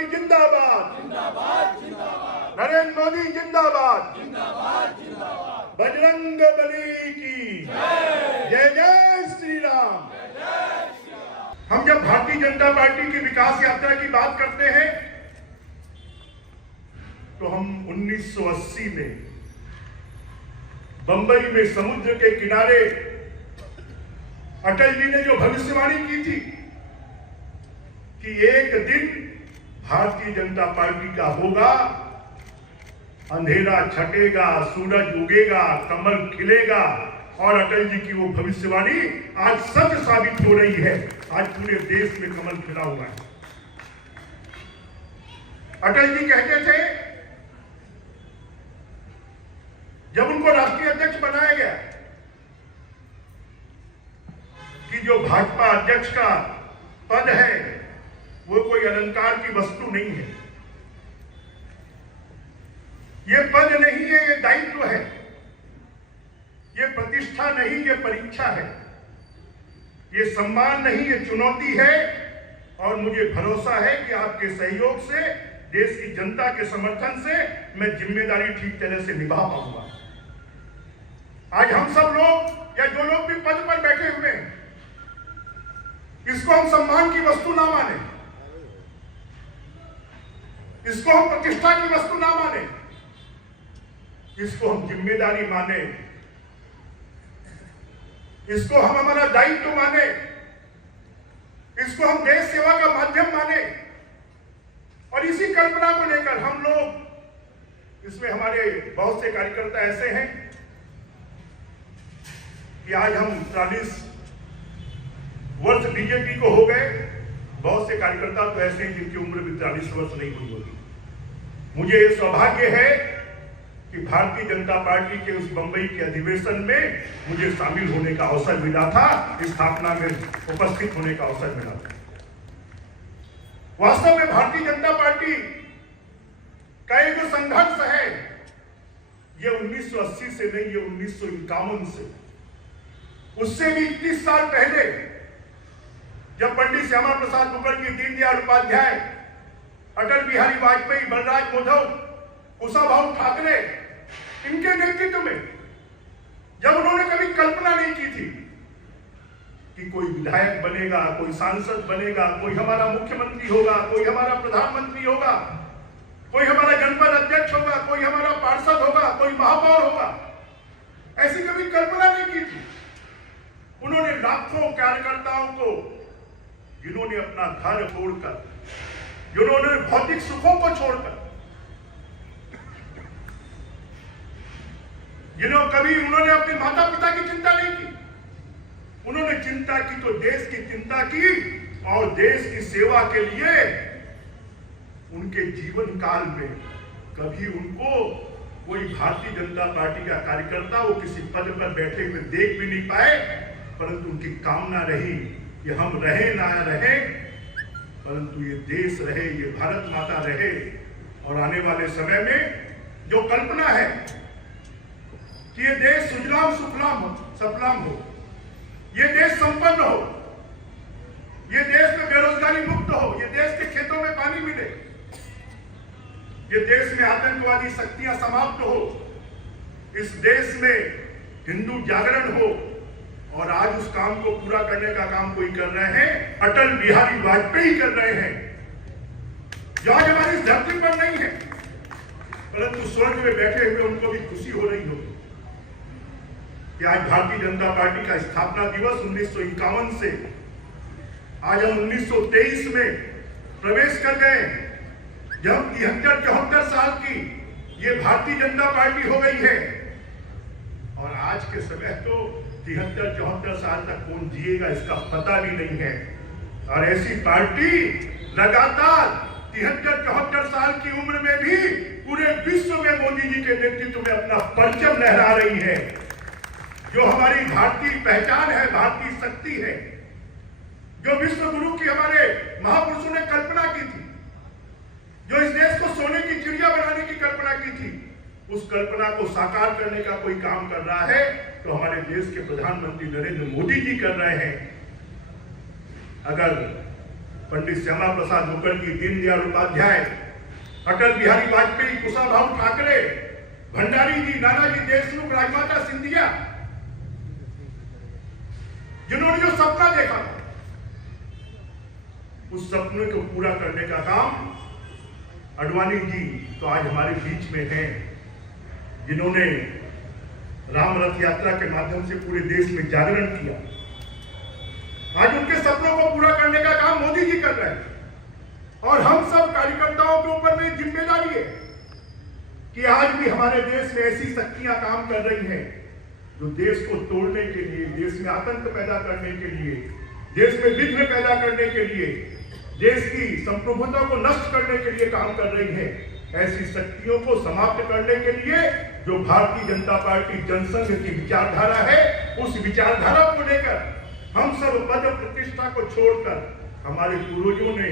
Party जिंदाबाद, नरेंद्र मोदी जिंदाबाद, बजरंग बली की जय जय श्री राम। हम जब भारतीय जनता पार्टी की विकास यात्रा की बात करते हैं तो हम 1980 में बंबई में समुद्र के किनारे अटल जी ने जो भविष्यवाणी की थी कि एक दिन भारतीय जनता पार्टी का होगा, अंधेरा छटेगा, सूरज उगेगा, कमल खिलेगा, और अटल जी की वो भविष्यवाणी आज सच साबित हो रही है। आज पूरे देश में कमल खिला हुआ है। अटल जी कहते थे, जब उनको राष्ट्रीय अध्यक्ष बनाया गया, कि जो भाजपा अध्यक्ष का पद है वो कोई अलंकार की वस्तु नहीं है, ये पद नहीं है, ये दायित्व है, ये प्रतिष्ठा नहीं, ये परीक्षा है, ये सम्मान नहीं, ये चुनौती है। और मुझे भरोसा है कि आपके सहयोग से, देश की जनता के समर्थन से मैं जिम्मेदारी ठीक तरह से निभा पाऊंगा। आज हम सब लोग या जो लोग भी पद पर बैठे हुए हैं, इसको हम सम्मान की वस्तु ना माने, इसको हम प्रतिष्ठा की वस्तु ना माने, इसको हम जिम्मेदारी माने, इसको हम हमारा दायित्व माने, इसको हम देश सेवा का माध्यम माने। और इसी कल्पना को लेकर हम लोग, इसमें हमारे बहुत से कार्यकर्ता ऐसे हैं कि आज हम 40 वर्ष बीजेपी को हो गए। बहुत से कार्यकर्ता तो ऐसे हैं जिनकी उम्र भी 40 वर्ष नहीं हुई होगी। मुझे ये सौभाग्य है कि भारतीय जनता पार्टी के उस बंबई के अधिवेशन में मुझे शामिल होने का अवसर मिला था, स्थापना में उपस्थित होने का अवसर मिला था। वास्तव में भारतीय जनता पार्टी का एक जो संघर्ष है, ये 1980 से नहीं, ये 1951 से, उससे भी 30 साल पहले, जब पंडित श्यामा प्रसाद मुखर्जी, दीनदयाल उपाध्याय, अटल बिहारी वाजपेयी, बलराज माधव, कुशाभाऊ ठाकरे, इनके नेतृत्व में जब उन्होंने कभी कल्पना नहीं की थी कि कोई विधायक बनेगा, कोई सांसद बनेगा, कोई हमारा मुख्यमंत्री होगा, कोई हमारा प्रधानमंत्री होगा, कोई हमारा जनपद अध्यक्ष होगा, कोई हमारा पार्षद होगा, कोई महापौर होगा, ऐसी कभी कल्पना नहीं की थी। उन्होंने लाखों कार्यकर्ताओं को, जिन्होंने अपना घर छोड़कर, जिन्होंने भौतिक सुखों को छोड़कर, उन्होंने अपने माता पिता की चिंता नहीं की, उन्होंने चिंता की तो देश की चिंता की, और देश की सेवा के लिए उनके जीवन काल में कभी उनको कोई भारतीय जनता पार्टी का कार्यकर्ता वो किसी पद पर बैठे हुए देख भी नहीं पाए, परंतु उनकी कामना रही कि हम रहे ना रहे, परंतु ये देश रहे, ये भारत माता रहे। और आने वाले समय में जो कल्पना है कि ये देश सुजलाम सुफलाम हो, सफलाम हो, ये देश संपन्न हो, ये देश में बेरोजगारी मुक्त हो, ये देश के खेतों में पानी मिले, ये देश में आतंकवादी शक्तियां समाप्त हो, इस देश में हिंदू जागरण हो, और आज उस काम को पूरा करने का काम कोई कर रहे हैं, अटल बिहारी वाजपेयी कर रहे हैं, जो आज हमारी इस धरती पर नहीं है, परंतु स्वर्ग में बैठे हुए उनको भी खुशी हो रही होगी कि आज भारतीय जनता पार्टी का स्थापना दिवस 1951 से आज हम 1923 में प्रवेश कर गए, जब 73-74 साल की ये भारतीय जनता पार्टी हो गई है। और आज के समय तो 73-74 साल तक कौन जिएगा इसका पता भी नहीं है, और ऐसी पार्टी लगातार 73-74 साल की उम्र में भी पूरे विश्व में मोदी जी के नेतृत्व में अपना परचम लहरा रही है, जो हमारी भारतीय पहचान है, भारतीय शक्ति है, जो विश्व गुरु की हमारे महापुरुषों ने कल्पना की थी, जो इस देश को सोने की चिड़िया बनाने की कल्पना की थी, उस कल्पना को साकार करने का कोई काम कर रहा है तो हमारे देश के प्रधानमंत्री नरेंद्र मोदी जी कर रहे हैं। अगर पंडित श्यामा प्रसाद मुखर्जी, दीनदयाल उपाध्याय, अटल बिहारी वाजपेयी, कुशाभाऊ ठाकरे, भंडारी जी, नानाजी देशमुख, राजमाता सिंधिया, जिन्होंने जो सपना देखा था, उस सपने को पूरा करने का काम आडवाणी जी तो आज हमारे बीच में हैं, जिन्होंने राम रथ यात्रा के माध्यम से पूरे देश में जागरण किया। आज उनके सपनों को पूरा करने का काम मोदी जी कर रहे हैं और हम सब कार्यकर्ताओं के ऊपर में जिम्मेदारी है कि आज भी हमारे देश में ऐसी शक्तियां काम कर रही हैं जो देश को तोड़ने के लिए, देश में आतंक पैदा करने के लिए, देश में विघ्न पैदा करने के लिए, देश की संप्रभुता को नष्ट करने के लिए काम कर रही है। ऐसी शक्तियों को समाप्त करने के लिए जो भारतीय जनता पार्टी जनसंघ की विचारधारा है, उस विचारधारा को लेकर हम सब पद प्रतिष्ठा को छोड़कर, हमारे पूर्वजों ने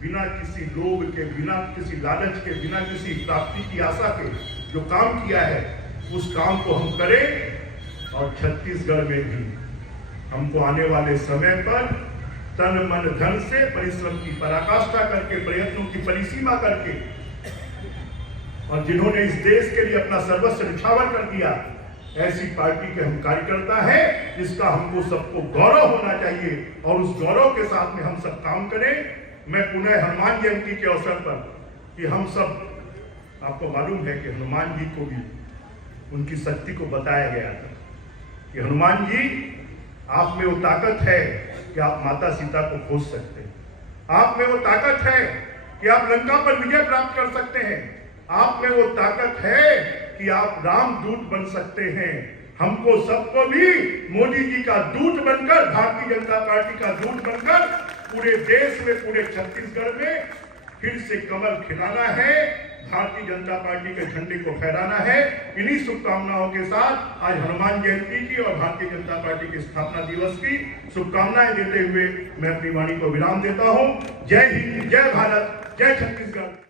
बिना किसी लोभ के, बिना किसी लालच के, बिना किसी प्राप्ति की आशा के जो काम किया है, उस काम को हम करें। और छत्तीसगढ़ में भी हमको आने वाले समय पर तन मन धन से परिश्रम की पराकाष्ठा करके, प्रयत्नों की परिसीमा करके, और जिन्होंने इस देश के लिए अपना सर्वस्व निछावर कर दिया, ऐसी पार्टी के हम कार्यकर्ता हैं, जिसका हमको सबको गौरव होना चाहिए और उस गौरव के साथ में हम सब काम करें। मैं पुनः हनुमान जयंती के अवसर पर कि हम सब, आपको मालूम है कि हनुमान जी को भी उनकी शक्ति को बताया गया था कि हनुमान जी, आप में वो ताकत है कि आप माता सीता को खोज सकते हैं, आप में वो ताकत है कि आप लंका पर विजय प्राप्त कर सकते हैं, आप में वो ताकत है कि आप राम दूत बन सकते हैं। हमको सबको भी मोदी जी का दूत बनकर, भारतीय जनता पार्टी का दूत बनकर पूरे देश में, पूरे छत्तीसगढ़ में फिर से कमल खिलाना है, भारतीय जनता पार्टी के झंडे को फहराना है। इन्हीं शुभकामनाओं के साथ आज हनुमान जयंती की और भारतीय जनता पार्टी के स्थापना दिवस की शुभकामनाएं देते हुए मैं अपनी वाणी को विराम देता हूं। जय हिंद, जय भारत, जय छत्तीसगढ़।